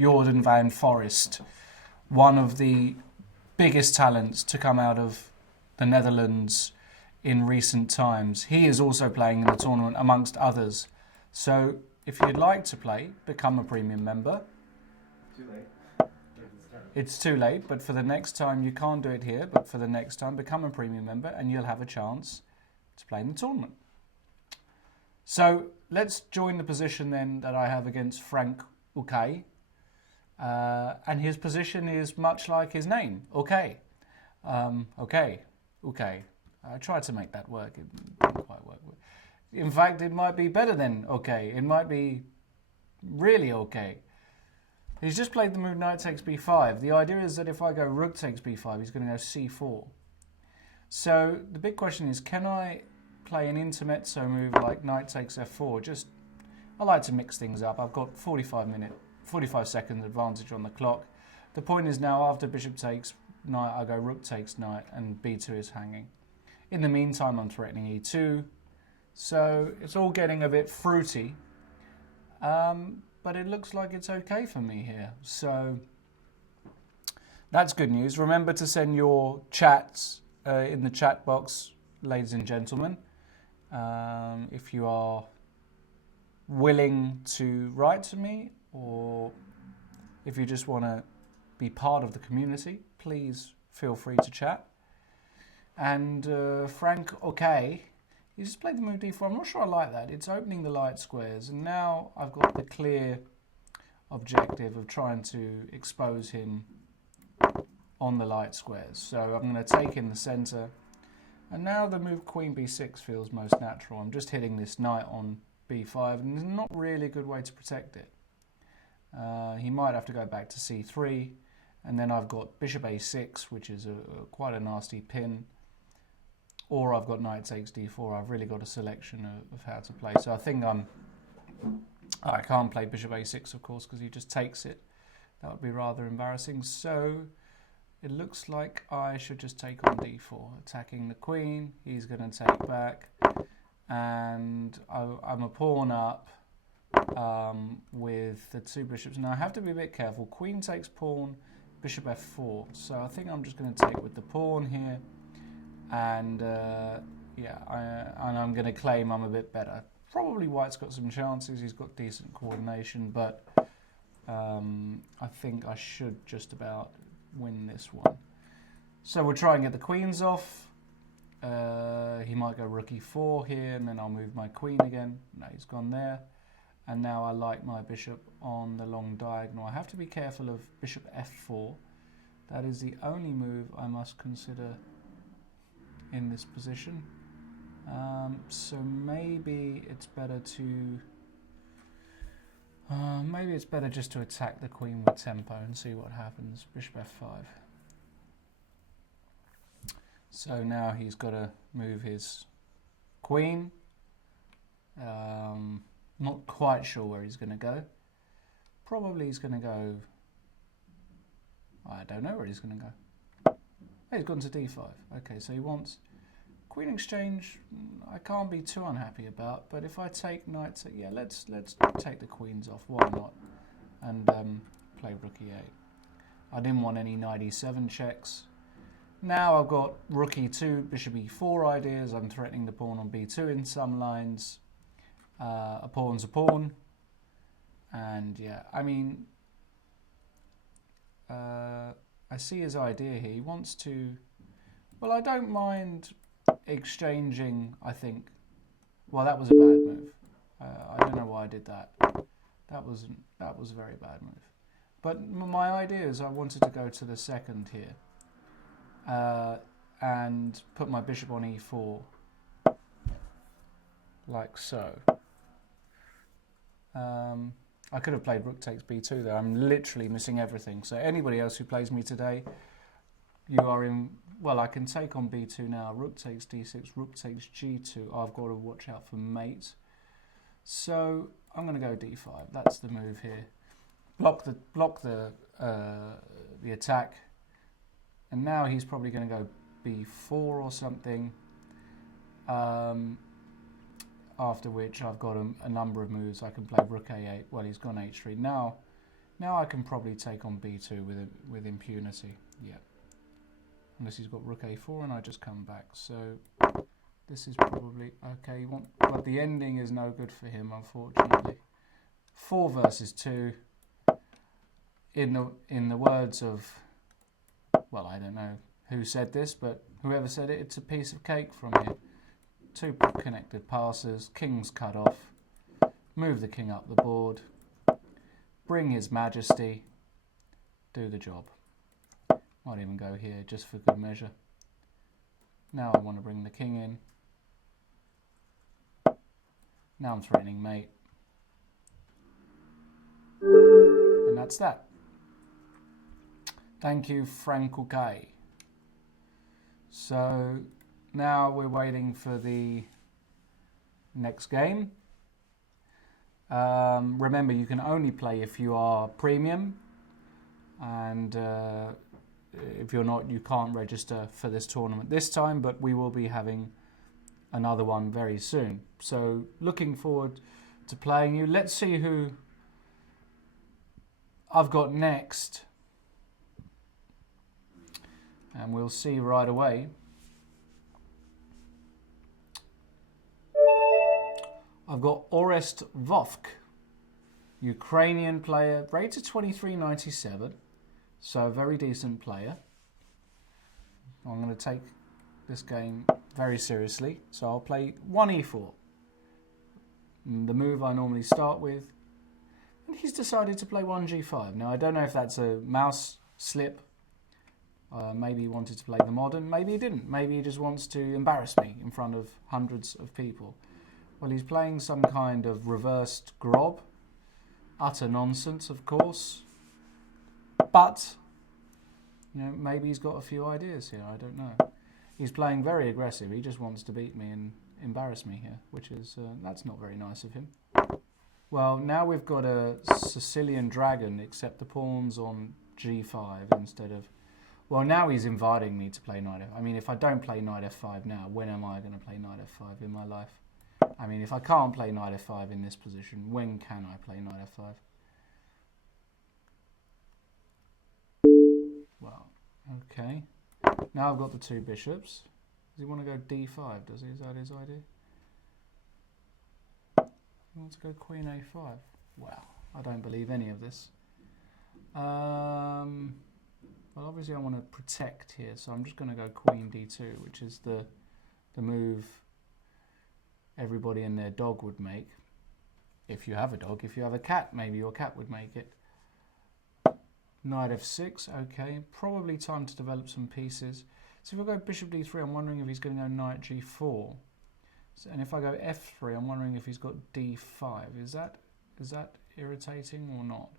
Jordan van Forest, one of the biggest talents to come out of the Netherlands in recent times. He is also playing in the tournament amongst others. So if you'd like to play, become a premium member. Too late. It's too late, but for the next time, you can't do it here, but for the next time, become a premium member and you'll have a chance to play in the tournament. So let's join the position then that I have against Frank Okay. And his position is much like his name, Okay. Okay. I tried to make that work. It didn't quite work. In fact, it might be better than okay. It might be really okay. He's just played the move knight takes b5. The idea is that if I go rook takes b5, he's going to go c4. So the big question is, can I play an intermezzo move like knight takes f4? I like to mix things up. I've got 45 seconds advantage on the clock. The point is now, after bishop takes knight, I go rook takes knight, and b2 is hanging. In the meantime, I'm threatening e2. So it's all getting a bit fruity. But it looks like it's okay for me here. So that's good news. Remember to send your chats in the chat box, ladies and gentlemen. If you are willing to write to me, or if you just want to be part of the community, please feel free to chat. And Frank Okay, he just played the move d4. I'm not sure I like that. It's opening the light squares, and now I've got the clear objective of trying to expose him on the light squares. So I'm going to take in the center, and now the move queen b6 feels most natural. I'm just hitting this knight on b5, and there's not really a good way to protect it. He might have to go back to c3, and then I've got bishop a6, which is quite a nasty pin. Or I've got knight takes d4. I've really got a selection of how to play. So I think I can't play bishop a6, of course, because he just takes it. That would be rather embarrassing. So it looks like I should just take on d4, attacking the queen. He's going to take back, and I'm a pawn up with the two bishops. Now I have to be a bit careful. Queen takes pawn, bishop f4. So I think I'm just going to take with the pawn here. And I'm going to claim I'm a bit better. Probably white's got some chances. He's got decent coordination, but I think I should just about win this one. So we'll try and get the queens off. He might go rook e4 here, and then I'll move my queen again. No, he's gone there. And now I like my bishop on the long diagonal. I have to be careful of bishop f4. That is the only move I must consider in this position. So maybe it's better just to attack the queen with tempo and see what happens. Bishop f5. So now he's got to move his queen. Not quite sure where he's going to go. Probably he's going to go, I don't know where he's going to go. Oh, he's gone to d5. Okay, so he wants queen exchange. I can't be too unhappy about, but if I take knight, so yeah, let's take the queens off. Why not? And play rook e8. I didn't want any knight e7 checks. Now I've got rook e2, bishop e4 ideas. I'm threatening the pawn on b2 in some lines. A pawn's a pawn, and yeah, I mean. I see his idea here. He wants to... Well, I don't mind exchanging, I think. Well, that was a bad move. I don't know why I did that. That was a very bad move. But my idea is I wanted to go to the second here. And put my bishop on e4. Like so. I could have played rook takes b2 there. I'm literally missing everything. So anybody else who plays me today, you are in... Well, I can take on b2 now. Rook takes d6, rook takes g2. I've got to watch out for mate. So I'm going to go d5. That's the move here. Block the attack. And now he's probably going to go b4 or something. After which I've got a number of moves. I can play rook a8. Well, he's gone h3. Now Now I can probably take on b2 with impunity. Yeah. Unless he's got rook a4 and I just come back. So this is probably okay. But the ending is no good for him, unfortunately. 4 versus 2. In the words of, well, I don't know who said this, but whoever said it, it's a piece of cake from here. 2 connected passes, king's cut off, move the king up the board, bring his majesty, do the job. Might even go here just for good measure. Now I want to bring the king in. Now I'm threatening mate. And that's that. Thank you, Frankukai. So now we're waiting for the next game. Remember, you can only play if you are premium, and if you're not, you can't register for this tournament this time, but we will be having another one very soon. So looking forward to playing you. Let's see who I've got next. And we'll see right away. I've got Orest Vovk, Ukrainian player, rated 2397, so a very decent player. I'm going to take this game very seriously, so I'll play 1e4, the move I normally start with, and he's decided to play 1g5. Now I don't know if that's a mouse slip. Maybe he wanted to play the modern, maybe he didn't. Maybe he just wants to embarrass me in front of hundreds of people. Well, he's playing some kind of reversed grob. Utter nonsense, of course. But, you know, maybe he's got a few ideas here, I don't know. He's playing very aggressive. He just wants to beat me and embarrass me here, which is, that's not very nice of him. Well, now we've got a Sicilian dragon, except the pawn's on g5 instead of... Well, now he's inviting me to play knight f5. I mean, if I don't play knight f5 now, when am I going to play knight f5 in my life? I mean, if I can't play knight f5 in this position, when can I play knight f5? Well, okay. Now I've got the 2 bishops. Does he want to go d5? Does he? Is that his idea? He wants to go queen a5. Well, I don't believe any of this. Well, obviously I want to protect here, so I'm just going to go queen d2, which is the move everybody and their dog would make. If you have a dog. If you have a cat, maybe your cat would make it. Knight f6, okay. Probably time to develop some pieces. So if I go bishop d3, I'm wondering if he's going to go knight g4. So, and if I go f3, I'm wondering if he's got d5. Is that irritating or not?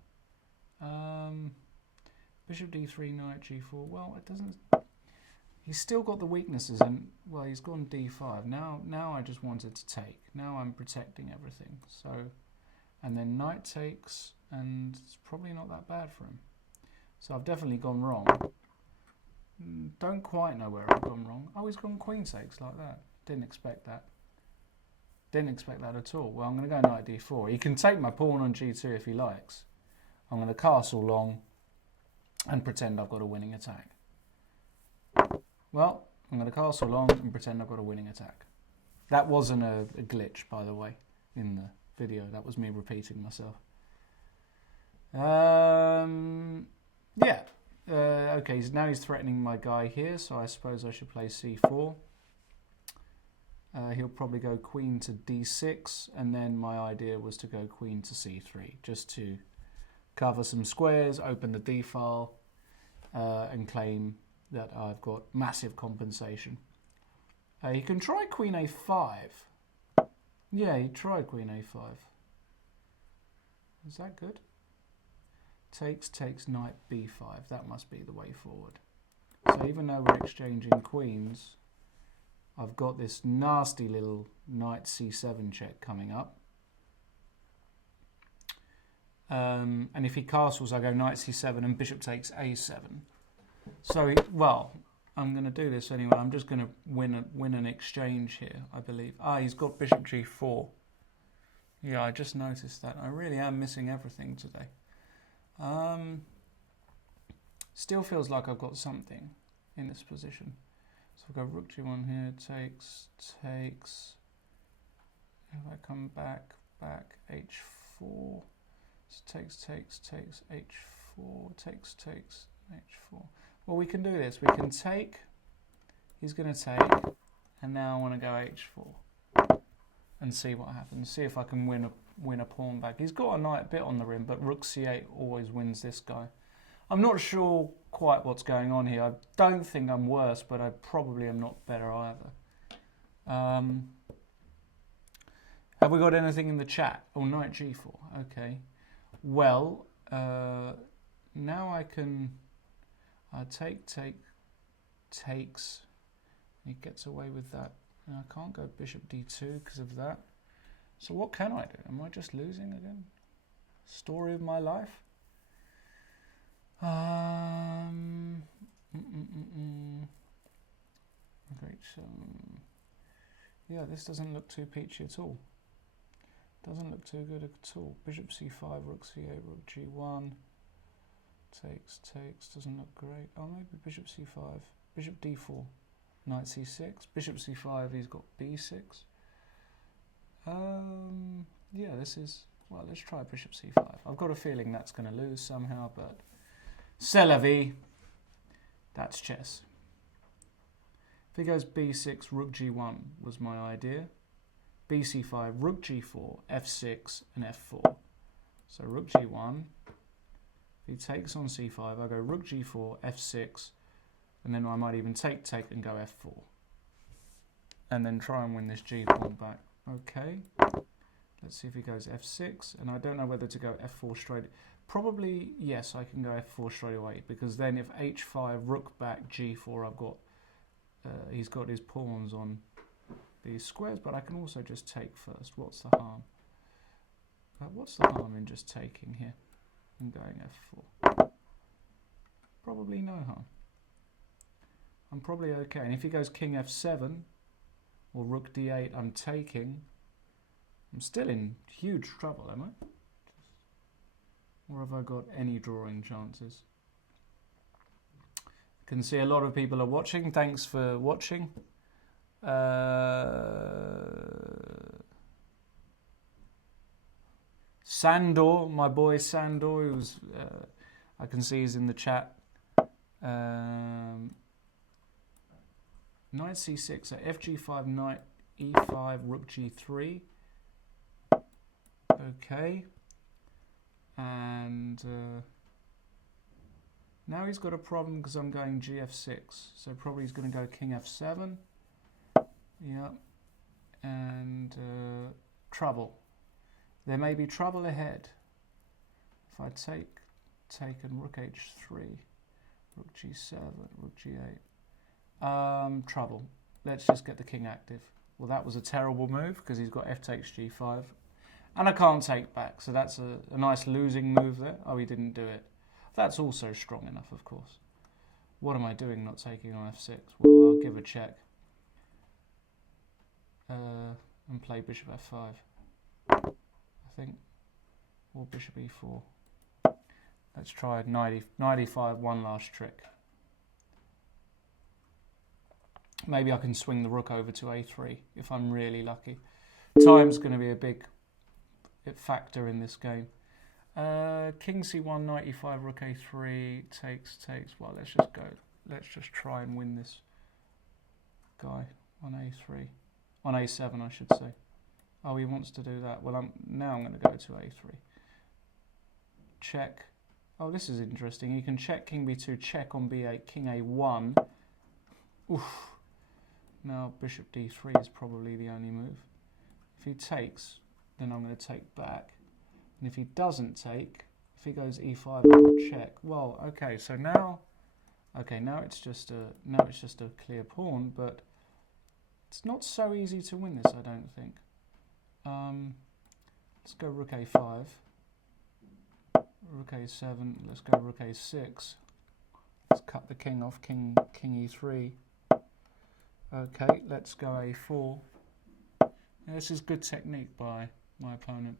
Bishop d3, knight g4. Well, it doesn't... He's still got the weaknesses, and, well, he's gone d5. Now I just wanted to take. Now I'm protecting everything. So, and then knight takes, and it's probably not that bad for him. So I've definitely gone wrong. Don't quite know where I've gone wrong. Oh, he's gone queen takes like that. Didn't expect that. Didn't expect that at all. Well, I'm going to go knight d4. He can take my pawn on g2 if he likes. I'm going to castle long and pretend I've got a winning attack. Well, I'm going to castle long and pretend I've got a winning attack. That wasn't a glitch, by the way, in the video. That was me repeating myself. Yeah. Okay, now he's threatening my guy here, so I suppose I should play c4. He'll probably go queen to d6, and then my idea was to go queen to c3, just to cover some squares, open the d-file, and claim that I've got massive compensation. He can try queen a5. Yeah, he tried queen a5. Is that good? Takes knight b5. That must be the way forward. So even though we're exchanging queens, I've got this nasty little knight c7 check coming up. And if he castles, I go knight c7 and bishop takes a7. So, well, I'm going to do this anyway. I'm just going to win an exchange here, I believe. Ah, he's got bishop g4. Yeah, I just noticed that. I really am missing everything today. Still feels like I've got something in this position. So I've got rook g1 here, takes. If I come back, h4. So takes, h4, takes, h4. Well, we can do this. We can take, he's going to take, and now I want to go h4 and see what happens. See if I can win a pawn back. He's got a knight bit on the rim, but rook c8 always wins this guy. I'm not sure quite what's going on here. I don't think I'm worse, but I probably am not better either. Have we got anything in the chat? Oh, knight g4. Okay. Well, now I can takes. He gets away with that. And I can't go bishop d2 because of that. So what can I do? Am I just losing again? Story of my life? Great. Yeah, this doesn't look too peachy at all. Doesn't look too good at all. Bishop c5, rook c8, rook g1. Takes. Doesn't look great. Oh, maybe bishop c5. Bishop d4. Knight c6. Bishop c5, he's got b6. Yeah, this is... Well, let's try bishop c5. I've got a feeling that's going to lose somehow, but... C'est la vie. That's chess. If he goes b6, rook g1 was my idea. bc5, rook g4, f6, and f4. So rook g1. If he takes on c5, I go rook g4, f6, and then I might even take, and go f4. And then try and win this g pawn back. Okay. Let's see if he goes f6, and I don't know whether to go f4 straight. Probably, yes, I can go f4 straight away, because then if h5, rook back, g4, I've got, he's got his pawns on these squares, but I can also just take first. What's the harm? What's the harm in just taking here and going f4? Probably no harm. I'm probably okay. And if he goes king f7 or rook d8, I'm taking. I'm still in huge trouble, am I? Or have I got any drawing chances? I can see a lot of people are watching. Thanks for watching. Sandor, my boy Sandor, who's I can see he's in the chat. Knight c6, so fg5, knight e5, rook g3. Okay. And now he's got a problem because I'm going gf6. So probably he's going to go king f7. Yeah. And trouble. There may be trouble ahead. If I take and rook h3, rook g7, rook g8. Trouble. Let's just get the king active. Well, that was a terrible move because he's got f takes g5. And I can't take back, so that's a nice losing move there. Oh, he didn't do it. That's also strong enough, of course. What am I doing not taking on f6? Well, I'll give a check. And play bishop f5, I think. Or bishop e4. Let's try knight e5, one last trick. Maybe I can swing the rook over to a3 if I'm really lucky. Time's going to be a big factor in this game. King c1, knight e5, rook a3, takes. Well, let's just go. Let's just try and win this guy on a3. On a7, I should say. Oh, he wants to do that. Well, now I'm going to go to a3. Check. Oh, this is interesting. You can check king b2, check on b8, king a1. Oof. Now bishop d3 is probably the only move. If he takes, then I'm going to take back. And if he doesn't take, if he goes e5, I've got check. Well, okay, so now it's just a clear pawn, but it's not so easy to win this, I don't think. Let's go rook a5, rook a7. Let's go rook a6. Let's cut the king off. King e3. Okay, let's go a4. Now, this is good technique by my opponent.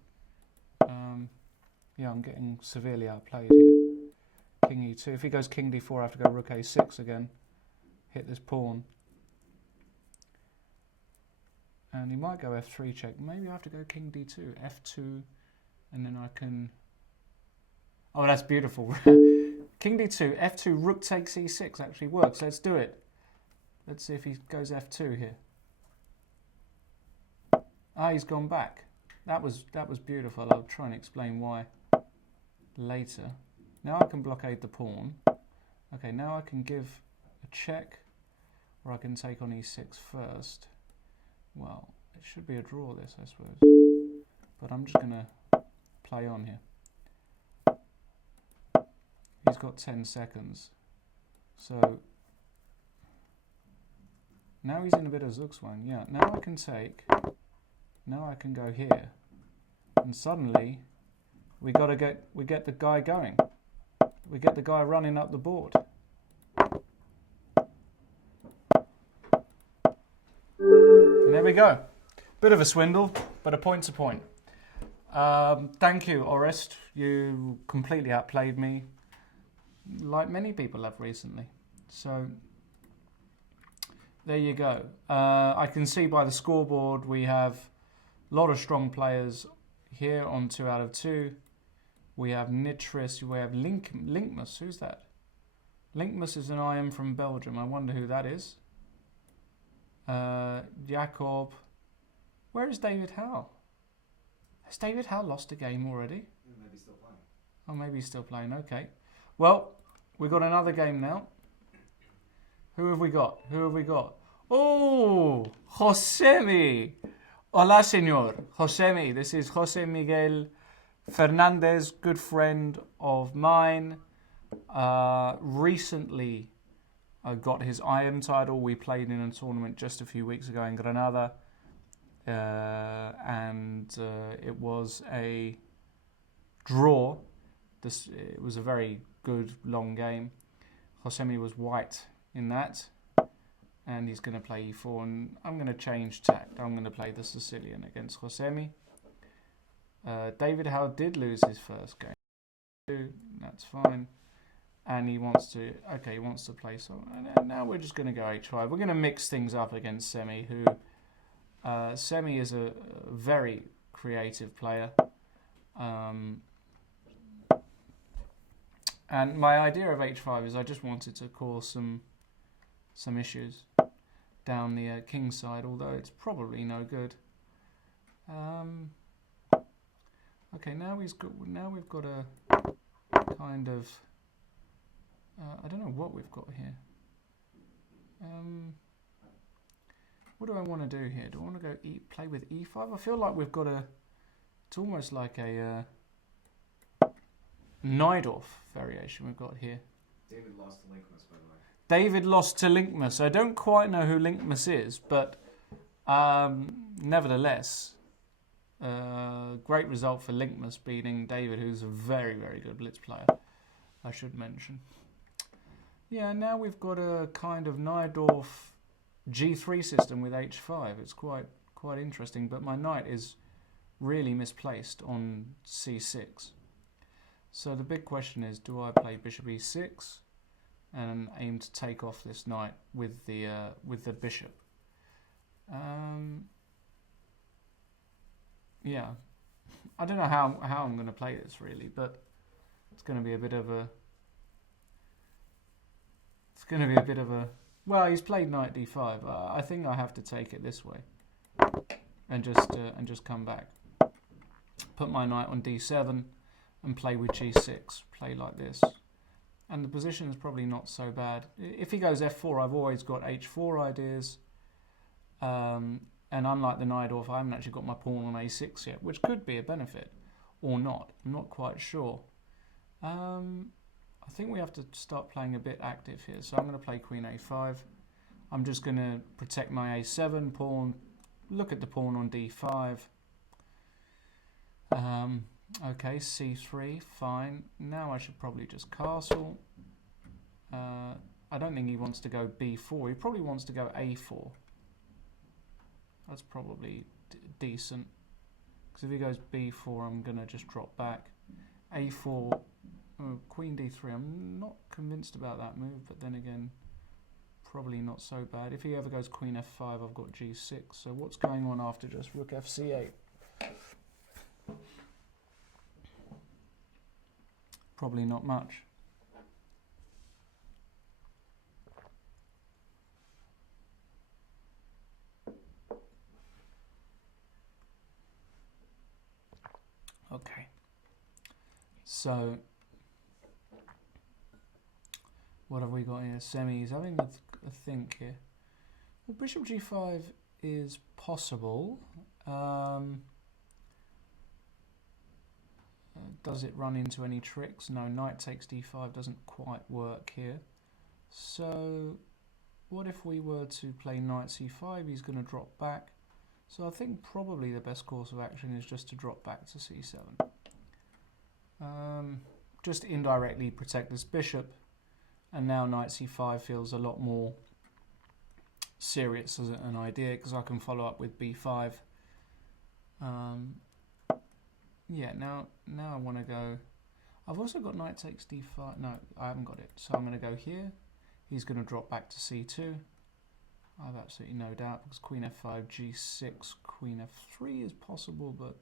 Yeah, I'm getting severely outplayed here. King e2. If he goes king d4, I have to go rook a6 again. Hit this pawn. And he might go f3 check. Maybe I have to go king d2, f2, and then I can... Oh, that's beautiful. King d2, f2, rook takes e6 actually works. Let's do it. Let's see if he goes f2 here. Ah, he's gone back. That was beautiful. I'll try and explain why later. Now I can blockade the pawn. Okay, now I can give a check, or I can take on e6 first. Well, it should be a draw this, I suppose. But I'm just going to play on here. He's got 10 seconds. So now he's in a bit of Zugzwang. Yeah, now I can take. Now I can go here. And suddenly we get the guy going. We get the guy running up the board. And there we go. Bit of a swindle, but a point's a point. Thank you, Orest. You completely outplayed me, like many people have recently. So there you go. I can see by the scoreboard we have a lot of strong players here on 2 out of 2. We have Nitris, we have Linkmus. Who's that? Linkmus is an IM from Belgium. I wonder who that is. Jacob. Where is David Howe? Has David Howe lost a game already? Maybe still playing. Oh, maybe he's still playing. Okay. Well, we've got another game now. Who have we got? Who have we got? Oh, Josemi. Hola, señor. Josemi. This is Jose Miguel Fernandez, good friend of mine. Recently got his IM title. We played in a tournament just a few weeks ago in Granada. And it was a draw. It was a very good long game. Josemi was white in that, and he's going to play e4, and I'm going to change tact. I'm going to play the Sicilian against Josemi. David Howe did lose his first game. That's fine. And he wants to play some. And now we're just going to go h5. We're going to mix things up against Semi, who Semi is a very creative player. And my idea of h5 is I just wanted to cause some issues down the king side, although it's probably no good. Okay, now we've got a kind of I don't know what we've got here. What do I want to do here? Do I want to go play with e5? I feel like we've got it's almost like a Najdorf variation we've got here. David lost to Linkmus, by the way. David lost to Linkmus. I don't quite know who Linkmus is, but nevertheless, great result for Linkmus beating David, who's a very, very good Blitz player, I should mention. Yeah, now we've got a kind of Najdorf G3 system with H5. It's quite interesting, but my knight is really misplaced on C6. So the big question is, do I play bishop E6 and aim to take off this knight with the bishop? Yeah, I don't know how I'm going to play this really, but it's going to be a bit of a. It's going to be a bit of a. Well, he's played knight d5. I think I have to take it this way, and just come back. Put my knight on d7 and play with g6. Play like this, and the position is probably not so bad. If he goes f4, I've always got h4 ideas. And unlike the Najdorf, I haven't actually got my pawn on a6 yet, which could be a benefit, or not. I'm not quite sure. I think we have to start playing a bit active here. So I'm going to play queen a5. I'm just going to protect my a7 pawn, look at the pawn on d5. Okay, c3, fine. Now I should probably just castle. I don't think he wants to go b4. He probably wants to go a4. That's probably decent, because if he goes b4, I'm going to just drop back. a4, queen d3. I'm not convinced about that move, but then again, probably not so bad. If he ever goes queen f5, I've got g6. So what's going on after just rook fc8? Probably not much. Okay. So what have we got here? Semi's having a think here. Well, bishop g5 is possible. Does it run into any tricks? No, knight takes d5 doesn't quite work here. So what if we were to play knight c5? He's going to drop back. So I think probably the best course of action is just to drop back to c7. Just indirectly protect this bishop. And now knight c5 feels a lot more serious as an idea because I can follow up with b5. Yeah, now I want to go. I've also got knight takes d5. No, I haven't got it. So I'm going to go here. He's going to drop back to c2. I have absolutely no doubt because queen f5, g6, queen f3 is possible, but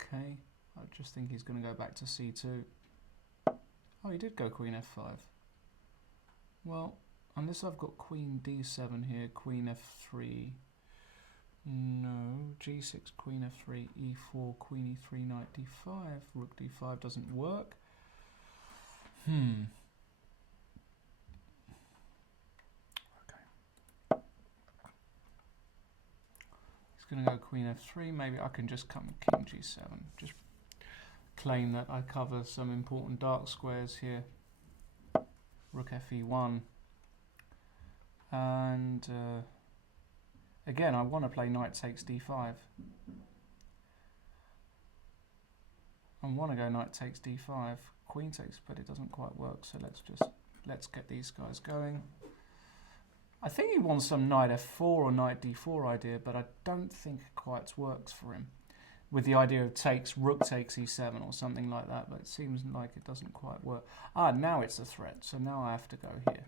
okay. I just think he's going to go back to c2. Oh, he did go queen f5. Well, unless I've got queen d7 here, queen f3. No, g6, queen f3, e4, queen e3, knight d5, rook d5 doesn't work. Okay. He's going to go queen f3. Maybe I can just come king g7. Just claim that I cover some important dark squares here. Rook fe1. And again, I want to play knight takes d5. I want to go knight takes d5. Queen takes, but it doesn't quite work. So let's get these guys going. I think he wants some knight f4 or knight d4 idea, but I don't think it quite works for him. With the idea of rook takes e7 or something like that, but it seems like it doesn't quite work. Ah, now it's a threat, so now I have to go here.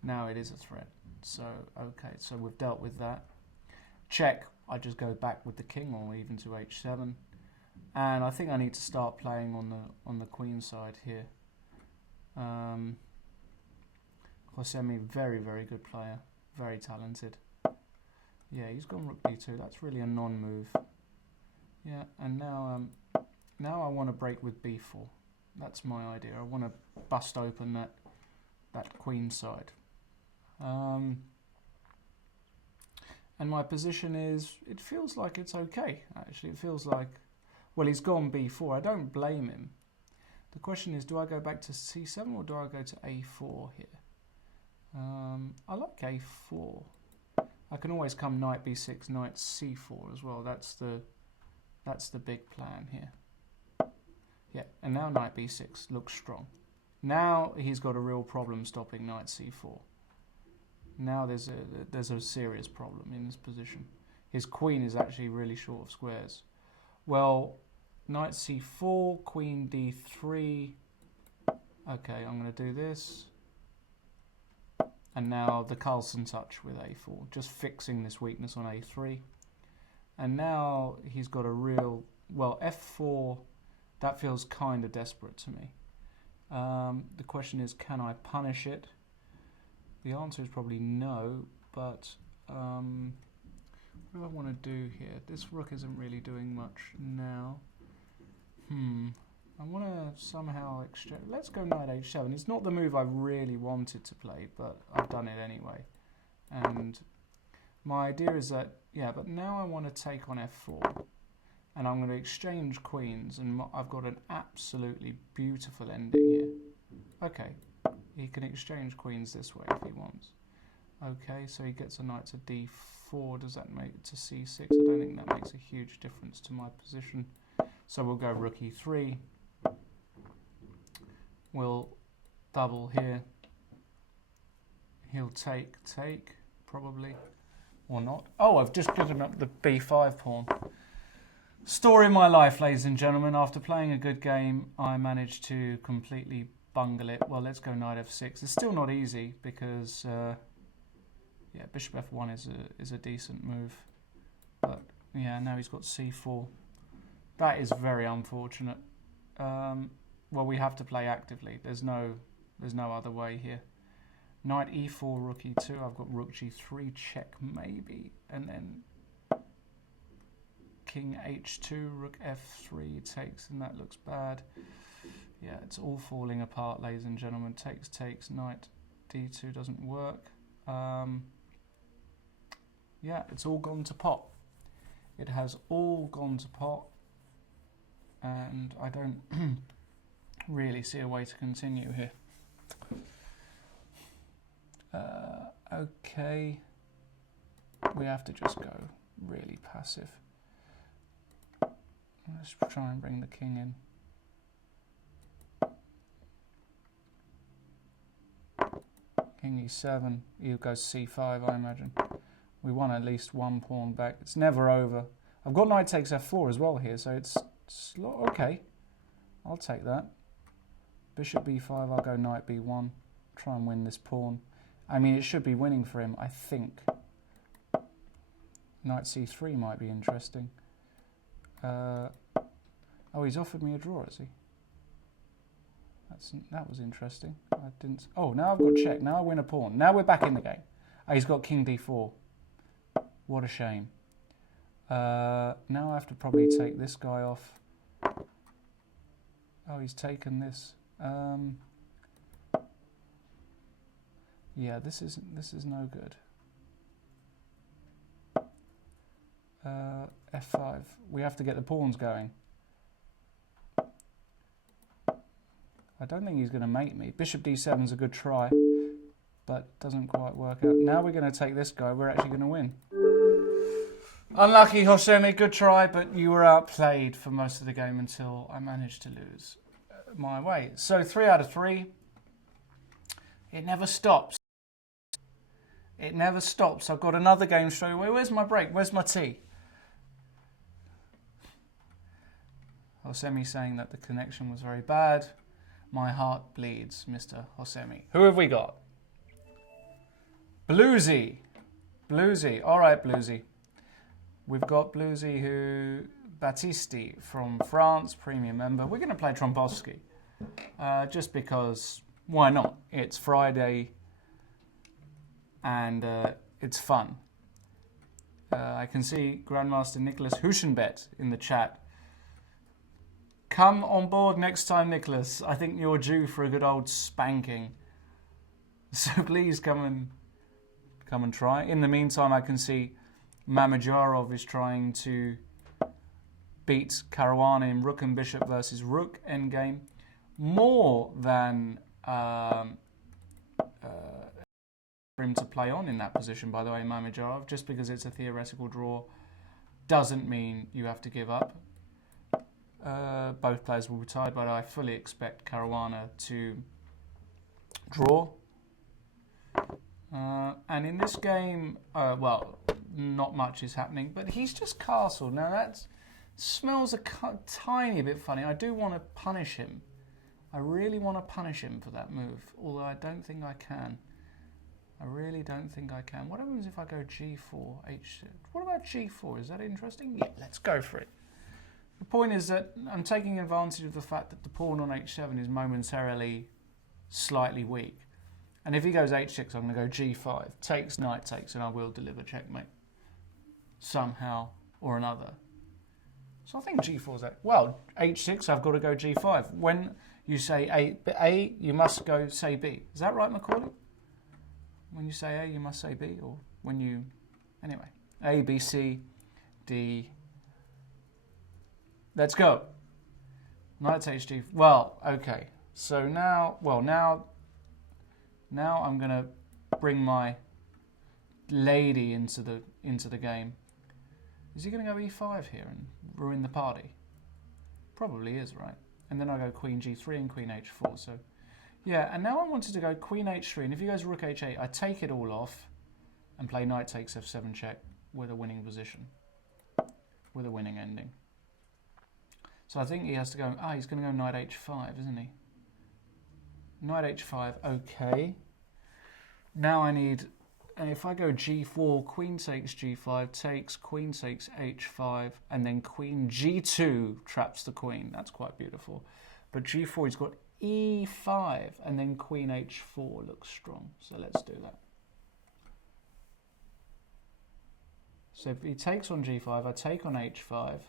Now it is a threat. So, okay, so we've dealt with that. Check, I just go back with the king or even to h7. And I think I need to start playing on the queen side here. Jose Miguel, very, very good player. Very talented. Yeah, he's gone rook d2. That's really a non-move. Yeah, and now I want to break with b4. That's my idea. I want to bust open that queen side. And my position is, it feels like it's okay, actually. It feels like, well, he's gone b4. I don't blame him. The question is, do I go back to c7 or do I go to a4 here? I like a4. I can always come knight b6, knight c4 as well. That's the big plan here. Yeah, and now knight b6 looks strong. Now he's got a real problem stopping knight c4. Now there's a serious problem in this position. His queen is actually really short of squares. Well, knight c4, queen d3. Okay, I'm going to do this. And now the Carlsen touch with a4, just fixing this weakness on a3. And now he's got a real, well, f4, that feels kind of desperate to me. The question is, can I punish it? The answer is probably no, but what do I want to do here? This rook isn't really doing much now. I want to somehow exchange. Let's go knight h7. It's not the move I really wanted to play, but I've done it anyway. And my idea is that, yeah, but now I want to take on f4. And I'm going to exchange queens, and I've got an absolutely beautiful ending here. Okay, he can exchange queens this way if he wants. Okay, so he gets a knight to d4. Does that make it to c6? I don't think that makes a huge difference to my position. So we'll go rook e3. We'll double here. He'll take, probably, or not. Oh, I've just given up the b5 pawn. Story of my life, ladies and gentlemen. After playing a good game, I managed to completely bungle it. Well, let's go knight f6. It's still not easy because, yeah, bishop f1 is a decent move. But, yeah, now he's got c4. That is very unfortunate. Well, we have to play actively. There's no other way here. Knight e4, rook e2. I've got rook g3, check maybe. And then king h2, rook f3 takes, and that looks bad. Yeah, it's all falling apart, ladies and gentlemen. Takes, knight d2 doesn't work. Yeah, it's all gone to pot. It has all gone to pot. And I don't really see a way to continue here. Okay. We have to just go really passive. Let's try and bring the king in. King e7. You go c5, I imagine. We want at least one pawn back. It's never over. I've got knight takes f4 as well here, so it's okay. I'll take that. Bishop b5, I'll go knight b1. Try and win this pawn. I mean, it should be winning for him, I think. Knight c3 might be interesting. Oh, he's offered me a draw, has he? That was interesting. I didn't. Oh, now I've got check. Now I win a pawn. Now we're back in the game. Oh, he's got king d4. What a shame. Now I have to probably take this guy off. Oh, he's taken this. Yeah, this is no good. F5. We have to get the pawns going. I don't think he's going to mate me. Bishop d7 is a good try, but doesn't quite work out. Now we're going to take this guy. We're actually going to win. Unlucky, Jose, good try, but you were outplayed for most of the game until I managed to lose my way. So 3 out of 3. It never stops. It never stops. I've got another game straight away. Where's my break? Where's my tea? Josemi saying that the connection was very bad. My heart bleeds, Mr. Josemi. Who have we got? Bluesy. Bluesy. All right, Bluesy. We've got Bluesy who... Battisti from France, premium member. We're going to play Trombowski. Just because, why not? It's Friday and it's fun. I can see Grandmaster Nicholas Huschenbett in the chat. Come on board next time, Nicholas. I think you're due for a good old spanking. So please come and try. In the meantime, I can see Mamajarov is trying to beat Caruana in rook and bishop versus rook endgame. More than for him to play on in that position, by the way, Mamajarov. Just because it's a theoretical draw doesn't mean you have to give up. Both players will be tied, but I fully expect Caruana to draw. And in this game, well, not much is happening, but he's just castled. Now that smells a tiny bit funny. I do want to punish him. I really want to punish him for that move, although I don't think I can. I really don't think I can. What happens if I go g4, h6? What about g4? Is that interesting? Yeah, let's go for it. The point is that I'm taking advantage of the fact that the pawn on h7 is momentarily slightly weak. And if he goes h6, I'm going to go g5. Takes, knight takes, and I will deliver checkmate. Somehow or another. So I think g4 is... Well, h6, I've got to go g5. When you say A, you must go say B. Is that right, Macaulay? When you say A, you must say B? Or when you... Anyway. A, B, C, D... Let's go. Knight takes g... Well, okay. So now... Well, now I'm going to bring my lady into the game. Is he going to go e5 here and ruin the party? Probably is, right? And then I go queen g3 and queen h4. So, yeah, and now I wanted to go queen h3. And if he goes rook h8, I take it all off and play knight takes f7 check with a winning position. With a winning ending. So I think he has to go... Ah, he's going to go knight h5, isn't he? Knight h5, okay. Now I need... And if I go g4, queen takes g5, takes, queen takes h5, and then queen g2 traps the queen. That's quite beautiful. But g4, he's got e5, and then queen h4 looks strong. So let's do that. So if he takes on g5, I take on h5.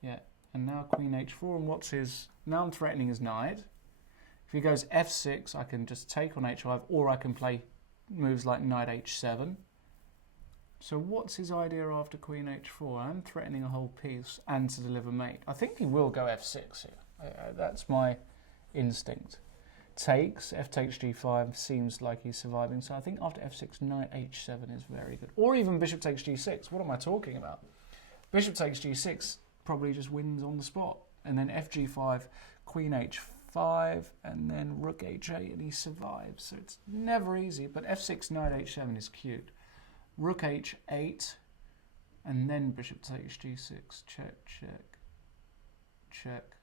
Yeah, and now queen h4, and what's his... Now I'm threatening his knight. If he goes f6, I can just take on h5, or I can play moves like knight h7. So what's his idea after queen h4? I'm threatening a whole piece and to deliver mate. I think he will go f6 here. That's my instinct. Takes, f takes g5, seems like he's surviving. So I think after f6, knight h7 is very good. Or even bishop takes g6. What am I talking about? Bishop takes g6 probably just wins on the spot. And then f g5, queen h5, and then rook h8, and he survives. So it's never easy, but f6, knight h7 is cute. Rook h8, and then bishop takes g6. Check, check, check,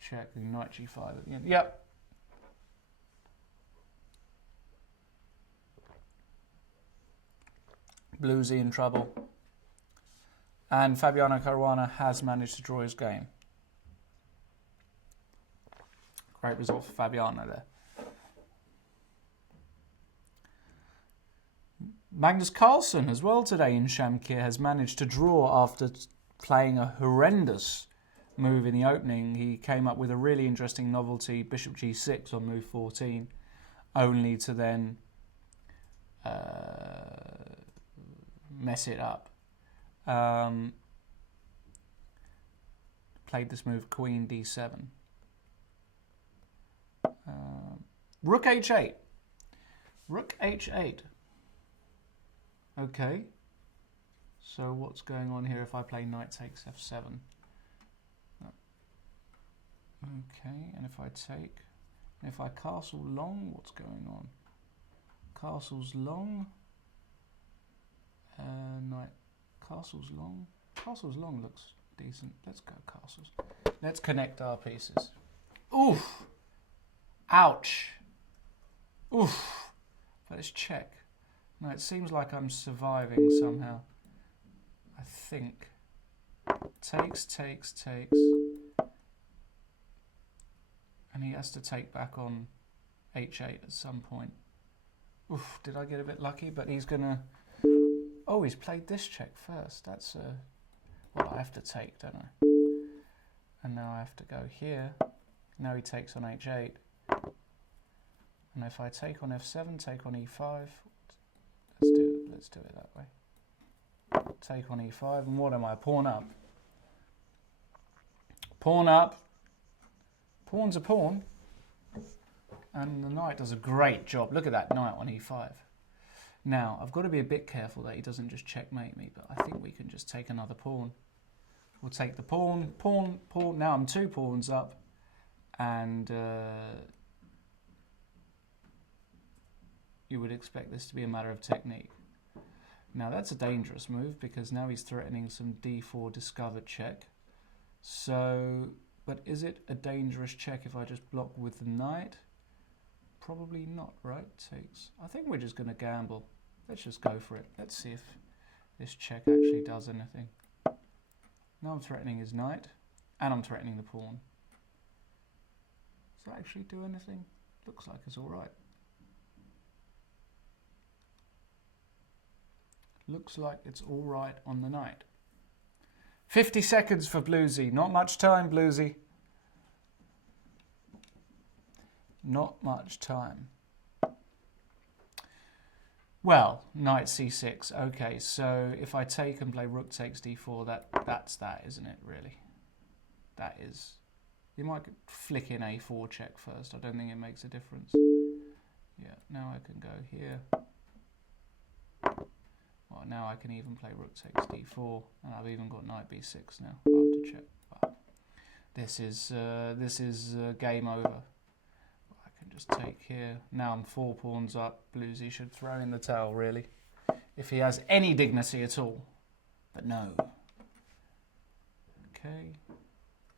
check, and knight g5 at the end. Yep. Bluesy in trouble. And Fabiano Caruana has managed to draw his game. Great result for Fabiano there. Magnus Carlsen as well today in Shamkir has managed to draw after playing a horrendous move in the opening. He came up with a really interesting novelty, bishop g6 on move 14, only to then mess it up. Played this move, queen d7. Rook h8. Rook h8. Okay. So what's going on here if I play knight takes f7? Okay, and if I take... If I castle long, what's going on? Castle's long. Knight... Castle's long. Castle's long looks decent. Let's go castles. Let's connect our pieces. Oof! Ouch! Oof! But let's check. No, it seems like I'm surviving somehow. I think. Takes, takes, takes. And he has to take back on h8 at some point. Oof, did I get a bit lucky? But he's gonna... Oh, he's played this check first. That's well, I have to take, don't I? And now I have to go here. Now he takes on h8. And if I take on f7, take on e5, let's do it that way. Take on e5, and what am I? Pawn up. Pawn up. Pawn's a pawn. And the knight does a great job. Look at that knight on e5. Now, I've got to be a bit careful that he doesn't just checkmate me, but I think we can just take another pawn. We'll take the pawn, pawn, pawn. Now I'm 2 pawns up, and you would expect this to be a matter of technique. Now that's a dangerous move because now he's threatening some d4 discovered check. So, but is it a dangerous check if I just block with the knight? Probably not, right? Takes. I think we're just going to gamble. Let's just go for it. Let's see if this check actually does anything. Now I'm threatening his knight, and I'm threatening the pawn. Does that actually do anything? Looks like it's all right. Looks like it's all right on the knight. 50 seconds for Bluesy. Not much time, Bluesy. Not much time. Well, knight c6. Okay, so if I take and play rook takes d4, that's that, isn't it, really? That is. You might flick in a4 check first. I don't think it makes a difference. Yeah, now I can go here. Well, now I can even play rook takes d4, and I've even got knight b6 now. I'll have to check. But this is game over. I can just take here. Now I'm 4 pawns up. Bluesy should throw in the towel, really, if he has any dignity at all. But no. Okay.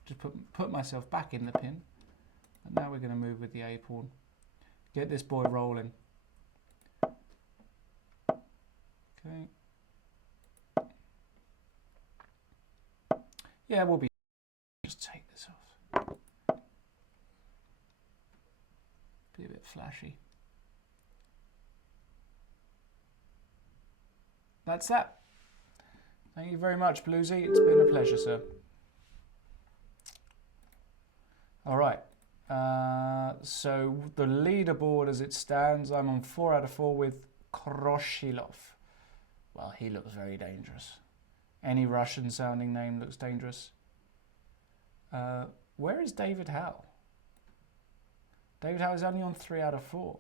Just put myself back in the pin. And now we're going to move with the A pawn. Get this boy rolling. Okay. Yeah, we'll be. Just take this off. Be a bit flashy. That's that. Thank you very much, Bluesy. It's been a pleasure, sir. All right. So the leaderboard as it stands, I'm on 4 out of 4 with Kosilov. Well, he looks very dangerous. Any Russian-sounding name looks dangerous. Where is David Howe? David Howe is only on 3 out of 4.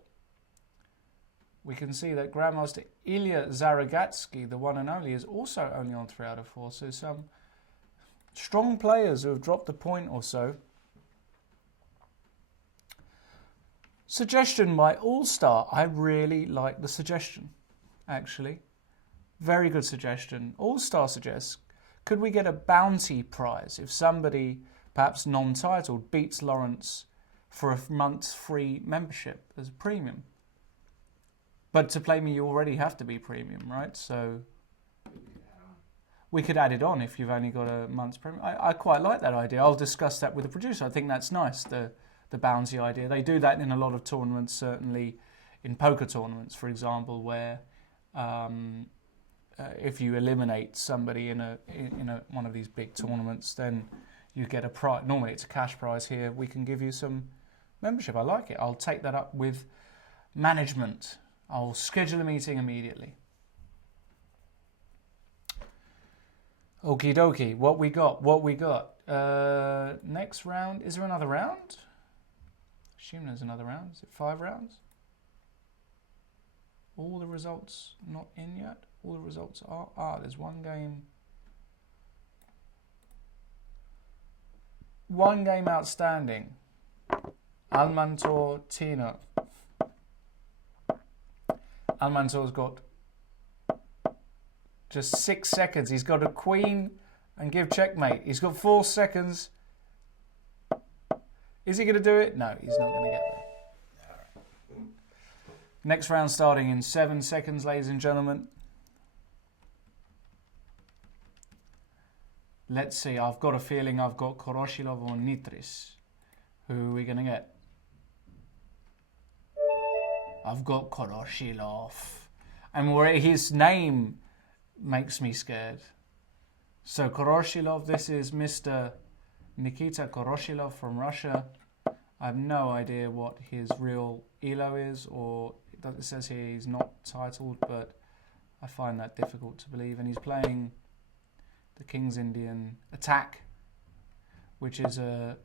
We can see that Grandmaster Ilia Zaragatsky, the one and only, is also only on 3 out of 4. So some strong players who have dropped a point or so. Suggestion by All-Star. I really like the suggestion, actually. Very good suggestion. All-Star suggests, could we get a bounty prize if somebody, perhaps non-titled, beats Lawrence for a month's free membership as a premium? But to play me, you already have to be premium, right? So we could add it on if you've only got a month's premium. I quite like that idea. I'll discuss that with the producer. I think that's nice, the bounty idea. They do that in a lot of tournaments, certainly in poker tournaments, for example, where if you eliminate somebody in one of these big tournaments, then you get a prize. Normally it's a cash prize. Here we can give you some membership. I like it. I'll take that up with management. I'll schedule a meeting immediately. Okie dokie. What we got? Next round. Is there another round? I assume there's another round. Is it 5 rounds? All the results not in yet? All the results are. There's one game. One game outstanding. Almantor Tino. Almantor's got just 6 seconds. He's got a queen and give checkmate. He's got 4 seconds. Is he going to do it? No, he's not going to get there. Next round starting in 7 seconds, ladies and gentlemen. Let's see. I've got a feeling I've got Kosilov or Nitris. Who are we going to get? I've got Kosilov. And his name makes me scared. So Kosilov, this is Mr. Nikita Kosilov from Russia. I have no idea what his real ELO is, or it says here he's not titled, but I find that difficult to believe. And he's playing the King's Indian Attack, which is a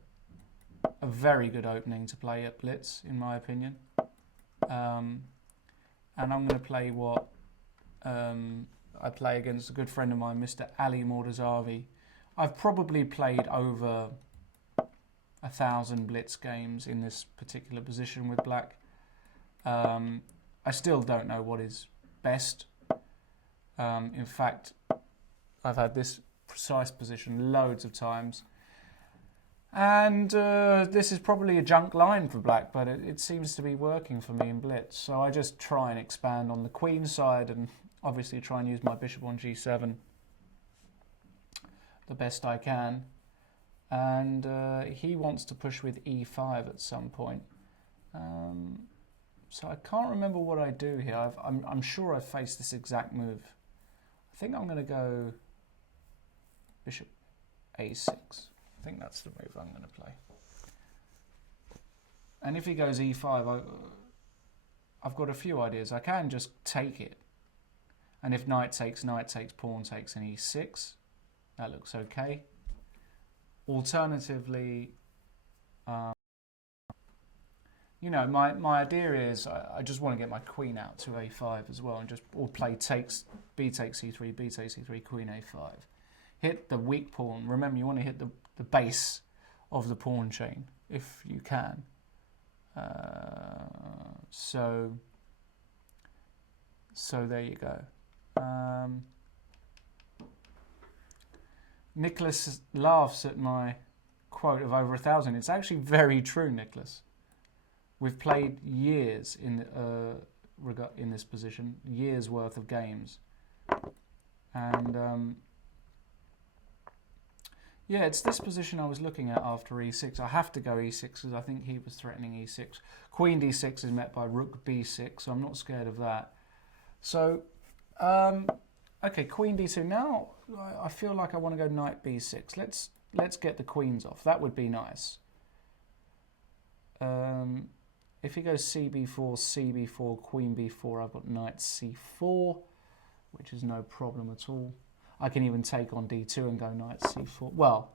very good opening to play at Blitz, in my opinion. And I'm going to play what I play against a good friend of mine, Mr. Ali Mortazavi. I've probably played over 1,000 Blitz games in this particular position with black. I still don't know what is best. In fact, I've had this precise position loads of times. And this is probably a junk line for black, but it seems to be working for me in Blitz. So I just try and expand on the queen side and obviously try and use my bishop on g7 the best I can. And he wants to push with e5 at some point. So I can't remember what I do here. I'm sure I've faced this exact move. I think I'm going to go bishop a6. I think that's the move I'm going to play. And if he goes e5, I've got a few ideas. I can just take it. And if knight takes, pawn takes, and e6, that looks okay. Alternatively, you know, my idea is I just want to get my queen out to a5 as well, and just or play takes, b takes c3, b takes c3, queen a5. Hit the weak pawn. Remember, you want to hit the base of the pawn chain if you can. So there you go. Nicholas laughs at my quote of over 1,000. It's actually very true, Nicholas. We've played years in this position, years worth of games, and yeah, it's this position I was looking at after e6. I have to go e6 because I think he was threatening e6. Queen d6 is met by rook b6, so I'm not scared of that. So, okay, queen d2. Now I feel like I want to go knight b6. Let's get the queens off. That would be nice. If he goes cb4, cb4, queen b4, I've got knight c4, which is no problem at all. I can even take on d2 and go knight c4. Well,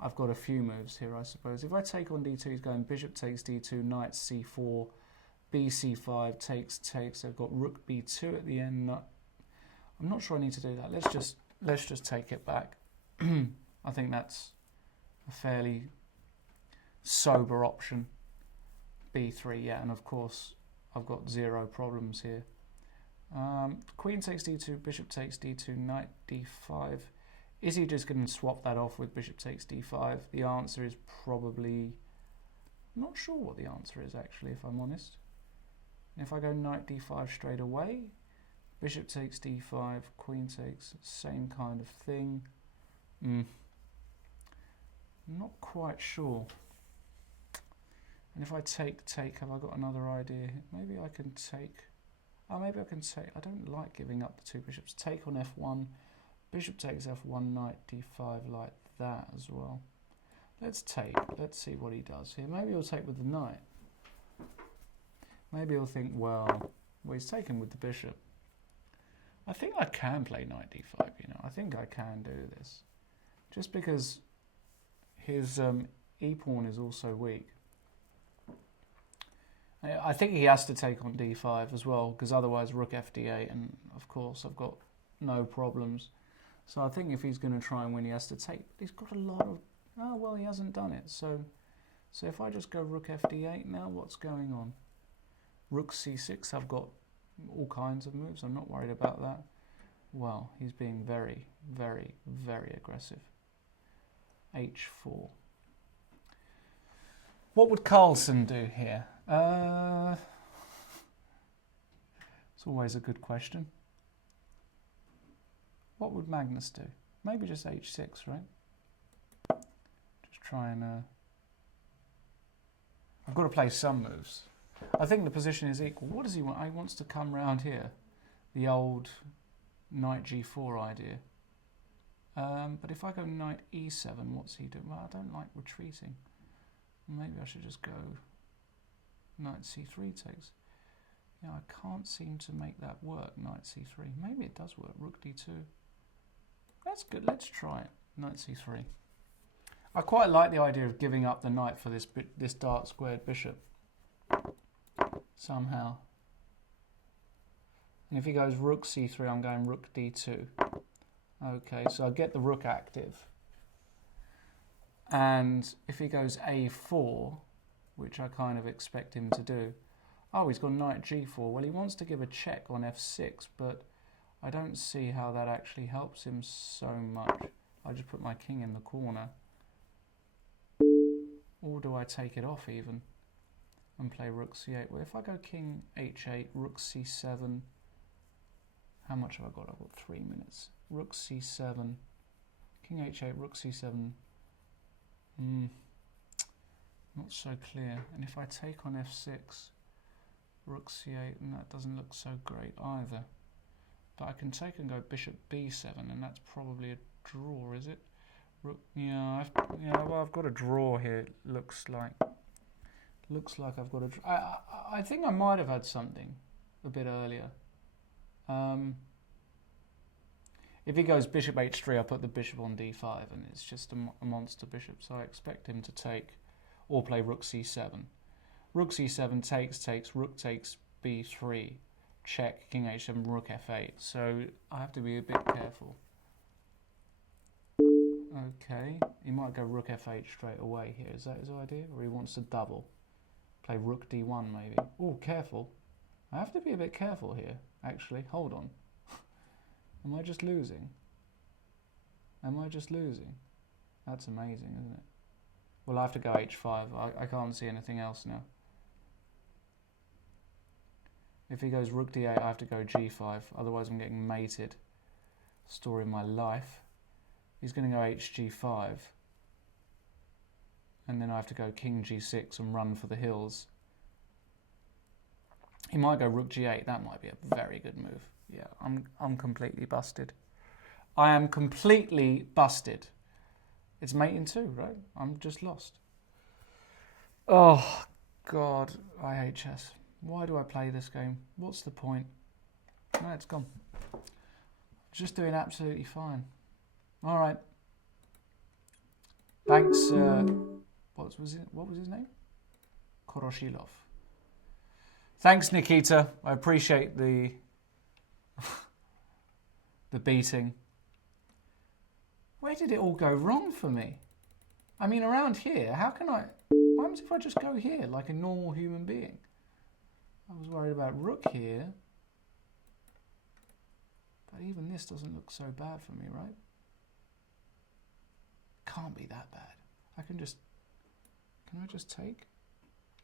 I've got a few moves here, I suppose. If I take on d2, he's going bishop takes d2, knight c4, bc5, takes. I've got rook b2 at the end. I'm not sure I need to do that. Let's just take it back. I think that's a fairly sober option. b3, yeah, and of course I've got zero problems here. Queen takes d2, bishop takes d2, knight d5. Is he just going to swap that off with bishop takes d5? The answer is probably... I'm not sure what the answer is actually, if I'm honest. And if I go knight d5 straight away, bishop takes d5, queen takes, same kind of thing. Not quite sure. And if I take, have I got another idea? Maybe I can take... Oh, maybe I can take... I don't like giving up the two bishops. Take on f1. Bishop takes f1, knight d5 like that as well. Let's take. Let's see what he does here. Maybe he'll take with the knight. Maybe he'll think, well, he's taken with the bishop. I think I can play knight d5, you know. I think I can do this. Just because his e-pawn is also weak. I think he has to take on d5 as well, because otherwise rook fd8, and of course I've got no problems. So I think if he's going to try and win, he has to take. He's got a lot of... Oh, well, he hasn't done it. So if I just go rook fd8 now, what's going on? Rook c6, I've got all kinds of moves. I'm not worried about that. Well, he's being very, very, very aggressive. h4. What would Carlsen do here? It's always a good question. What would Magnus do? Maybe just h6, right? Just try and... I've got to play some moves. I think the position is equal. What does he want? He wants to come round here. The old knight g4 idea. But if I go knight e7, what's he doing? Well, I don't like retreating. Maybe I should just go knight c3 takes. Yeah, I can't seem to make that work, knight c3. Maybe it does work, rook d2. That's good, let's try it, knight c3. I quite like the idea of giving up the knight for this dark squared bishop. Somehow. And if he goes rook c3, I'm going rook d2. Okay, so I get the rook active. And if he goes a4, which I kind of expect him to do. Oh, he's got knight g4. Well, he wants to give a check on f6, but I don't see how that actually helps him so much. I just put my king in the corner. Or do I take it off even and play rook c8? Well, if I go king h8, rook c7, how much have I got? I've got 3 minutes. Rook c7, king h8, rook c7. Not so clear. And if I take on f6, rook c8, and that doesn't look so great either. But I can take and go bishop b7, and that's probably a draw, is it? Rook, yeah, well, I've got a draw here. It looks like I've got a draw. I think I might have had something a bit earlier. If he goes bishop h3, I put the bishop on d5, and it's just a monster bishop, so I expect him to take or play rook c7. Rook c7 takes, rook takes b3, check, king h7, rook f8. So I have to be a bit careful. Okay, he might go rook f8 straight away here. Is that his idea? Or he wants to double? Play rook d1 maybe. Oh, careful. I have to be a bit careful here, actually. Hold on. Am I just losing? Am I just losing? That's amazing, isn't it? Well, I have to go h5. I can't see anything else now. If he goes rook d8, I have to go g5. Otherwise, I'm getting mated. Story of my life. He's going to go hg5. And then I have to go king g6 and run for the hills. He might go rook g8. That might be a very good move. Yeah, I'm completely busted. I am completely busted. It's mate in 2, right? I'm just lost. Oh, God. I hate chess. Why do I play this game? What's the point? No, it's gone. Just doing absolutely fine. All right. Thanks. What was his name? Kosilov. Thanks, Nikita. I appreciate the the beating. Where did it all go wrong for me? I mean, around here, how can I... What happens if I just go here like a normal human being? I was worried about rook here. But even this doesn't look so bad for me, right? Can't be that bad. I can just... Can I just take?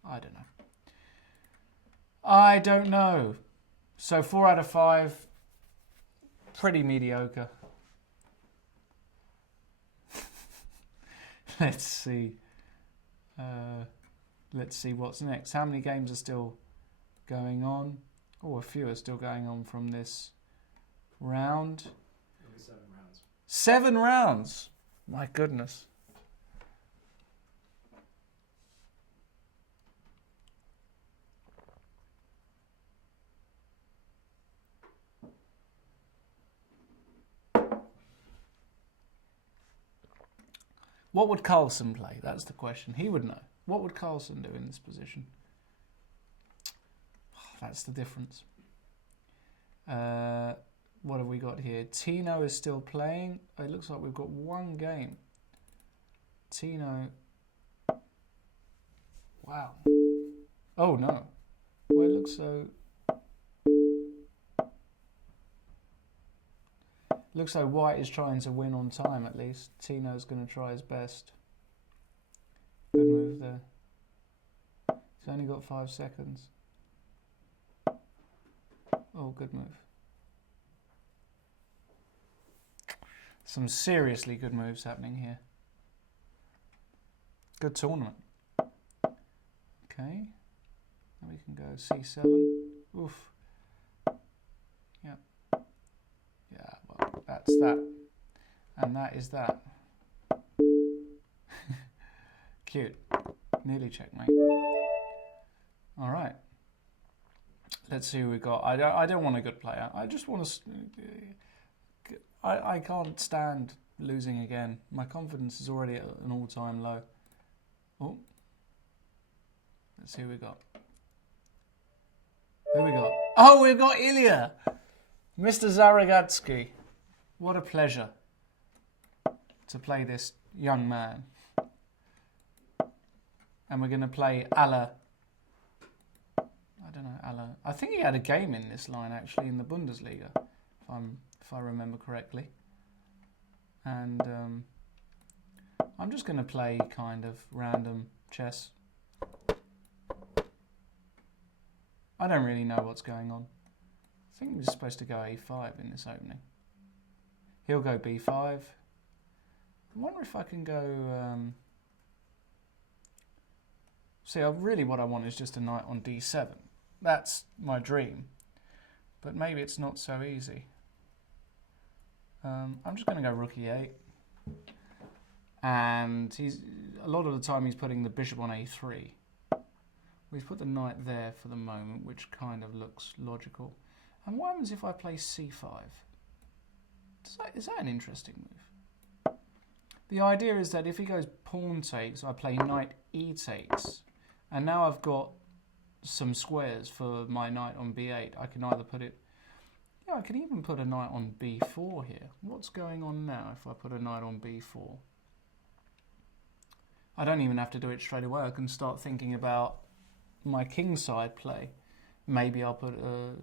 I don't know. I don't know. So 4 out of 5. Pretty mediocre. Let's see. Let's see what's next. How many games are still going on? Oh, a few are still going on from this round. Only 7 rounds. 7 rounds! My goodness. What would Carlsen play? That's the question. He would know. What would Carlsen do in this position? That's the difference. What have we got here? Tino is still playing. It looks like we've got 1 game. Tino. Wow. Oh, no. Well, it looks so... Looks like White is trying to win on time, at least. Tino's going to try his best. Good move there. He's only got 5 seconds. Oh, good move. Some seriously good moves happening here. Good tournament. Okay. Now we can go c7. Oof. Yeah. Yeah, well, that's that. And that is that. Cute. Nearly checkmate. All right. Let's see who we got. I don't want a good player. I just want to... I can't stand losing again. My confidence is already at an all-time low. Oh. Let's see who we got. Who we got? Oh, we've got Ilia! Mr. Zaragatsky. What a pleasure to play this young man. And we're going to play Ala. I don't know, Ala. I think he had a game in this line, actually, in the Bundesliga, if I remember correctly. And I'm just going to play kind of random chess. I don't really know what's going on. I think we're supposed to go a5 in this opening. He'll go b5. I wonder if I can go... See, really what I want is just a knight on d7. That's my dream. But maybe it's not so easy. I'm just going to go rook e8. And a lot of the time he's putting the bishop on a3. We've put the knight there for the moment, which kind of looks logical. And what happens if I play c5? Is that an interesting move? The idea is that if he goes pawn takes, I play knight e takes. And now I've got some squares for my knight on b8. I can either put it... Yeah, I can even put a knight on b4 here. What's going on now if I put a knight on b4? I don't even have to do it straight away. I can start thinking about my kingside play. Maybe I'll put a...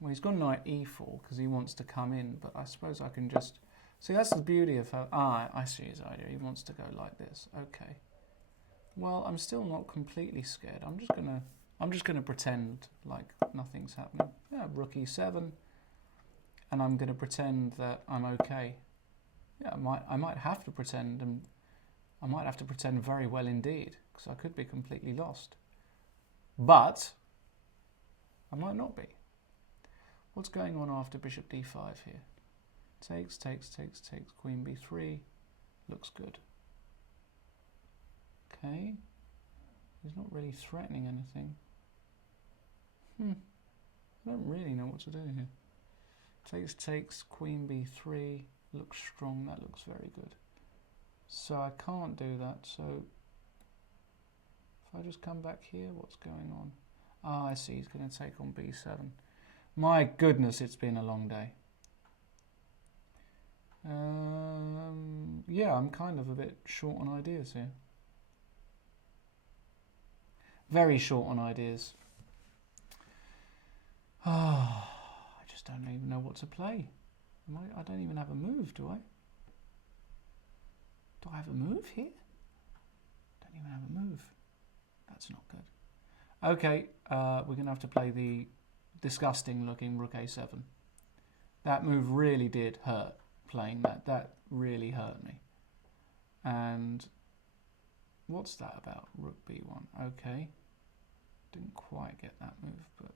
Well, he's got knight e4 because he wants to come in, but I suppose I can just See, that's the beauty of how... Ah, I see his idea. He wants to go like this. Okay. Well, I'm still not completely scared. I'm just gonna pretend like nothing's happening. Yeah, rook e7, and I'm gonna pretend that I'm okay. Yeah, I might have to pretend, and I might have to pretend very well indeed, because I could be completely lost. But I might not be. What's going on after bishop d5 here? Takes, takes, takes, takes. Queen b3 looks good. Okay, he's not really threatening anything. I don't really know what to do here. Takes, takes, queen b3, looks strong, that looks very good. So I can't do that, so if I just come back here, what's going on? Ah, I see, he's going to take on b7. My goodness, it's been a long day. Yeah, I'm kind of a bit short on ideas here. Very short on ideas. Oh, I just don't even know what to play. I don't even have a move, do I? Do I have a move here? Don't even have a move. That's not good. Okay, we're going to have to play the disgusting looking rook a7. That move really did hurt, playing that. That really hurt me. And what's that about? Rook b1. Okay. Didn't quite get that move, but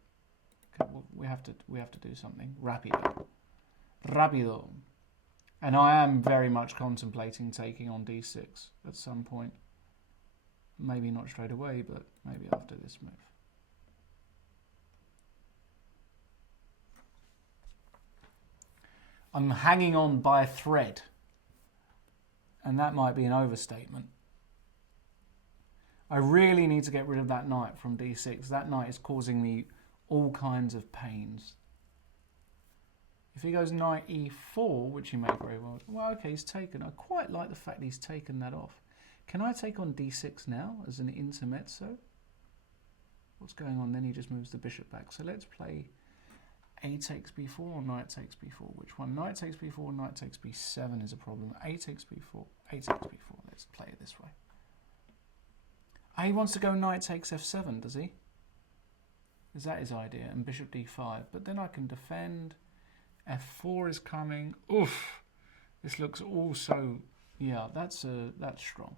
okay, well, we have to do something. Rapido. Rapido. And I am very much contemplating taking on d6 at some point. Maybe not straight away, but maybe after this move. I'm hanging on by a thread. And that might be an overstatement. I really need to get rid of that knight from d6. That knight is causing me all kinds of pains. If he goes knight e4, which he may very well... Well, okay, he's taken. I quite like the fact he's taken that off. Can I take on d6 now as an intermezzo? What's going on? Then he just moves the bishop back. So let's play a takes b4 or knight takes b4. Which one? Knight takes b4 or knight takes b7 is a problem. A takes b4, a takes b4. Let's play it this way. Oh, he wants to go knight takes f7, does he? Is that his idea? And bishop d5. But then I can defend. f4 is coming. Oof! This looks also... Yeah, that's strong.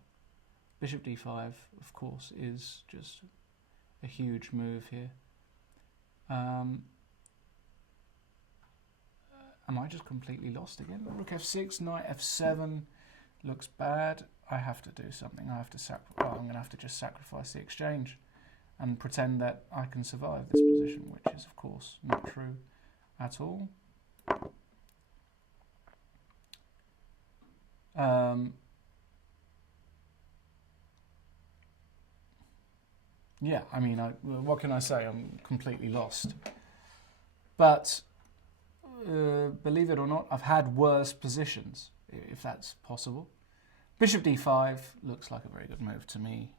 Bishop d5, of course, is just a huge move here. Am I just completely lost again? Rook f6, knight f7 looks bad. I have to do something. I have to I'm going to have to just sacrifice the exchange and pretend that I can survive this position, which is, of course, not true at all. Yeah, I mean, what can I say? I'm completely lost. But believe it or not, I've had worse positions, if that's possible. Bishop d5 looks like a very good move to me.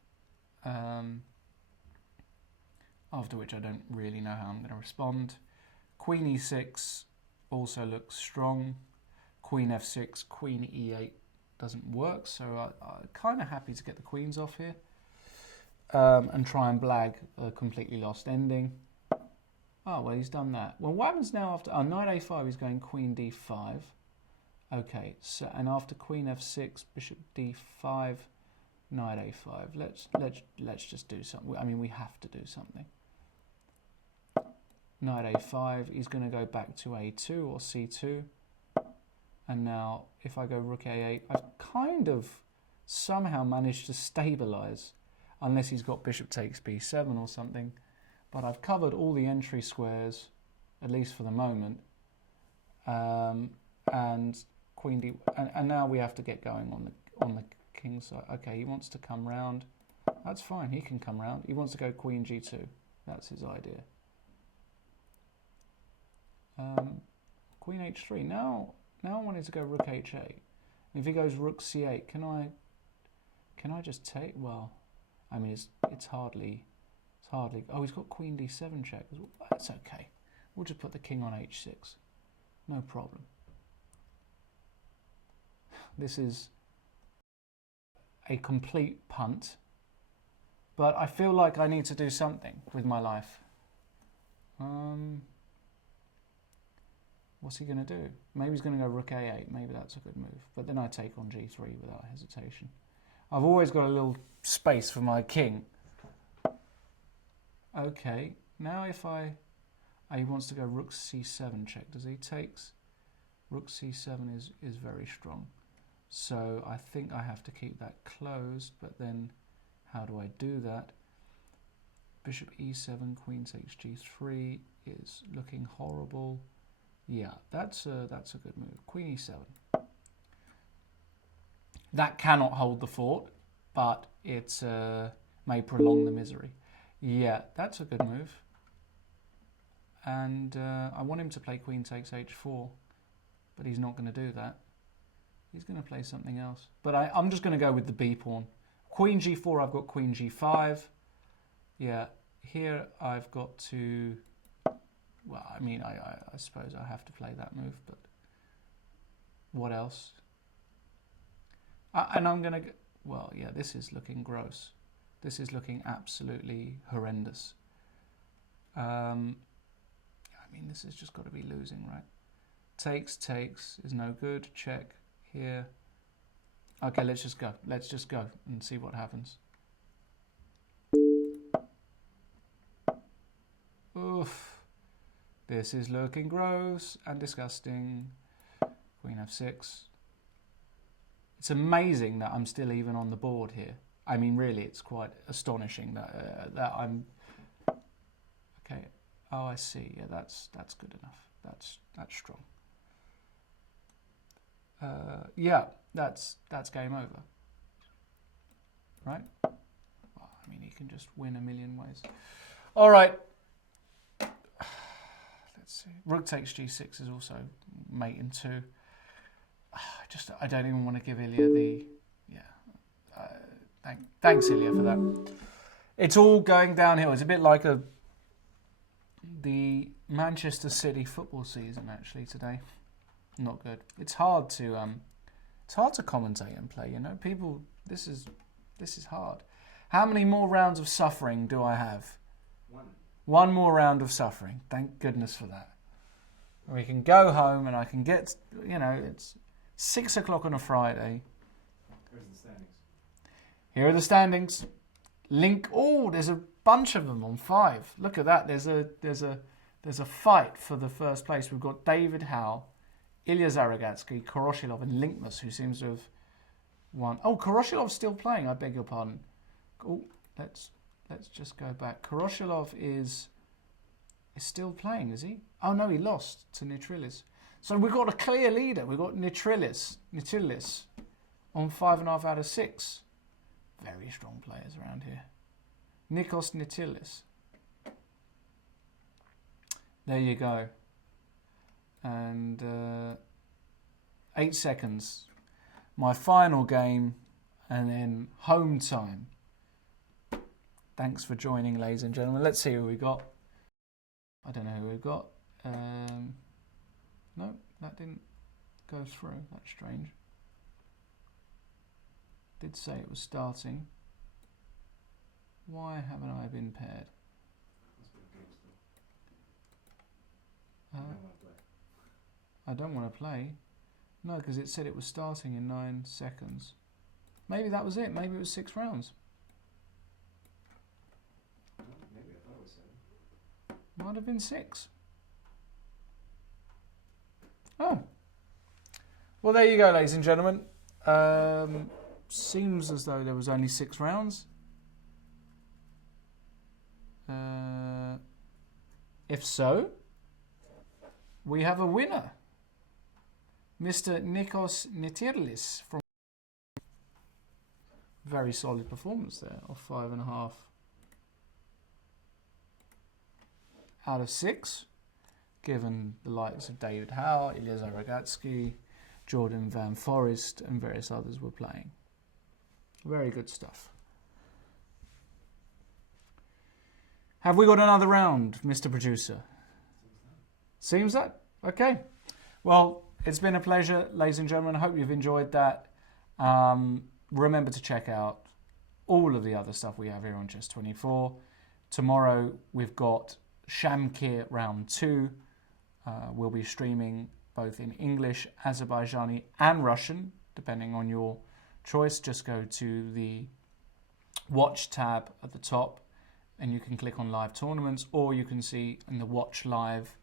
After which I don't really know how I'm going to respond. Queen e6 also looks strong. Queen f6, queen e8 doesn't work, so I'm kind of happy to get the queens off here. And try and blag a completely lost ending. Oh, well, he's done that. Well, what happens now after... Oh, knight a5, he's going queen d5. Okay, so and after queen f6, bishop d5, knight a5. Let's just do something. I mean, we have to do something. Knight a5, he's going to go back to a2 or c2. And now, if I go rook a8, I've kind of somehow managed to stabilize, unless he's got bishop takes b7 or something. But I've covered all the entry squares, at least for the moment. And queen d, and now we have to get going on the king side. Okay, he wants to come round. That's fine, he can come round. He wants to go queen g2. That's his idea. Queen h3. Now I wanted to go rook h8. If he goes rook c8, can I just take? Well, I mean it's hardly. Oh, he's got queen d7 check. That's okay. We'll just put the king on h6. No problem. This is a complete punt. But I feel like I need to do something with my life. What's he going to do? Maybe he's going to go rook a8. Maybe that's a good move. But then I take on g3 without hesitation. I've always got a little space for my king. Okay, now if I... Oh, he wants to go rook c7 check. Does he? Takes. Rook c7 is very strong. So I think I have to keep that closed. But then how do I do that? Bishop e7, queen takes g3 is looking horrible. Yeah, that's a good move. Queen e7. That cannot hold the fort, but it may prolong the misery. Yeah, that's a good move. And I want him to play queen takes h4, but he's not going to do that. He's going to play something else. But I'm just going to go with the b pawn. Queen g4, I've got queen g5. Yeah, here I've got to... Well, I mean, I suppose I have to play that move, but what else? And I'm going to... Well, yeah, this is looking gross. This is looking absolutely horrendous. I mean, this has just got to be losing, right? Takes is no good. Check here. Okay, let's just go. Let's just go and see what happens. Oof. This is looking gross and disgusting. Queen f6. It's amazing that I'm still even on the board here. I mean, really, it's quite astonishing that I'm... Okay. Oh, I see. Yeah, that's good enough. That's strong. Yeah, that's game over. Right? Well, I mean, he can just win a million ways. All right. Let's see. Rook takes g6 is also mate in 2. I don't even want to give Ilia the... Yeah. Thanks, Ilia, for that. It's all going downhill. It's a bit like the Manchester City football season, actually, today. Not good. It's hard to commentate and play, you know. People, this is hard. How many more rounds of suffering do I have? One more round of suffering. Thank goodness for that. We can go home and I can get, you know, it's 6 o'clock on a Friday. Here's the standings. Here are the standings. Link. Oh, there's a bunch of them on 5. Look at that. There's a fight for the first place. We've got David Howe, Ilia Zaragatsky, Koroshilov, and Linkmus, who seems to have won. Oh, Koroshilov's still playing. I beg your pardon. Oh, let's just go back. Koroshilov is still playing, is he? Oh no, he lost to Nitrilis. So we've got a clear leader. We've got Nitrilis on 5.5 out of 6. Very strong players around here. Nikos Nitrilis. There you go. And 8 seconds. My final game, and then home time. Thanks for joining, ladies and gentlemen. Let's see who we got. I don't know who we've got. No, that didn't go through. That's strange. Did say it was starting. Why haven't I been paired? I don't want to play. No, because it said it was starting in 9 seconds. Maybe that was it. Maybe it was 6 rounds. Maybe I thought it was 7. Might have been 6. Oh. Well, there you go, ladies and gentlemen. Seems as though there was only 6 rounds. If so, we have a winner. Mr. Nikos Nitirlis from... Very solid performance there of 5.5 out of 6, given the likes of David Howe, Ilia Zaragatsky, Jordan Van Forest, and various others were playing. Very good stuff. Have we got another round, Mr. Producer? Seems that? Okay. Well, it's been a pleasure, ladies and gentlemen. I hope you've enjoyed that. Remember to check out all of the other stuff we have here on Chess24. Tomorrow we've got Shamkir round 2. We'll be streaming both in English, Azerbaijani and Russian, depending on your choice. Just go to the Watch tab at the top and you can click on Live Tournaments, or you can see in the Watch Live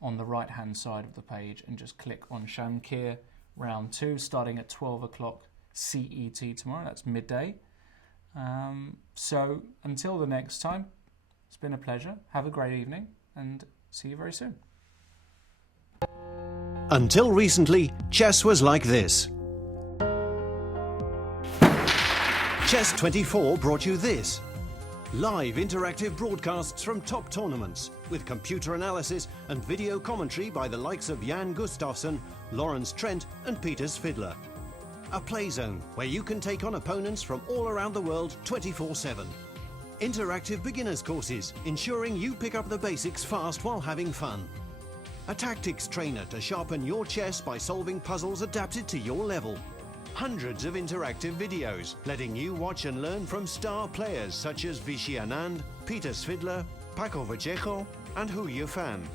on the right hand side of the page and just click on Shamkir round 2 starting at 12 o'clock CET tomorrow. That's midday. So until the next time, it's been a pleasure. Have a great evening and see you very soon. Until recently, chess was like this. Chess24 brought you this. Live interactive broadcasts from top tournaments with computer analysis and video commentary by the likes of Jan Gustafsson, Lawrence Trent and Peter Svidler. A play zone where you can take on opponents from all around the world 24/7. Interactive beginners courses ensuring you pick up the basics fast while having fun. A tactics trainer to sharpen your chess by solving puzzles adapted to your level. Hundreds of interactive videos letting you watch and learn from star players such as Vichy Anand, Peter Svidler, Paco Vallejo and Hu Yifan.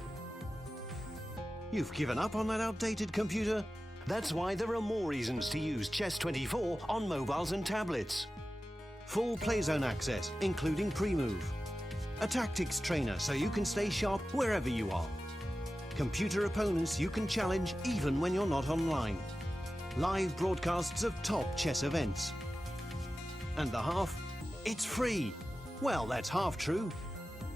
You've given up on that outdated computer? That's why there are more reasons to use Chess24 on mobiles and tablets. Full playzone access, including pre-move. A tactics trainer so you can stay sharp wherever you are. Computer opponents you can challenge even when you're not online. Live broadcasts of top chess events. And the half? It's free. Well, that's half true.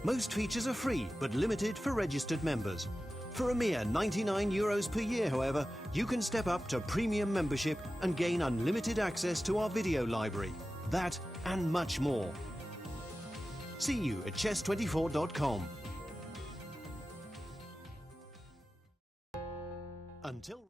Most features are free, but limited for registered members. For a mere €99 per year, however, you can step up to premium membership and gain unlimited access to our video library. That and much more. See you at chess24.com. Until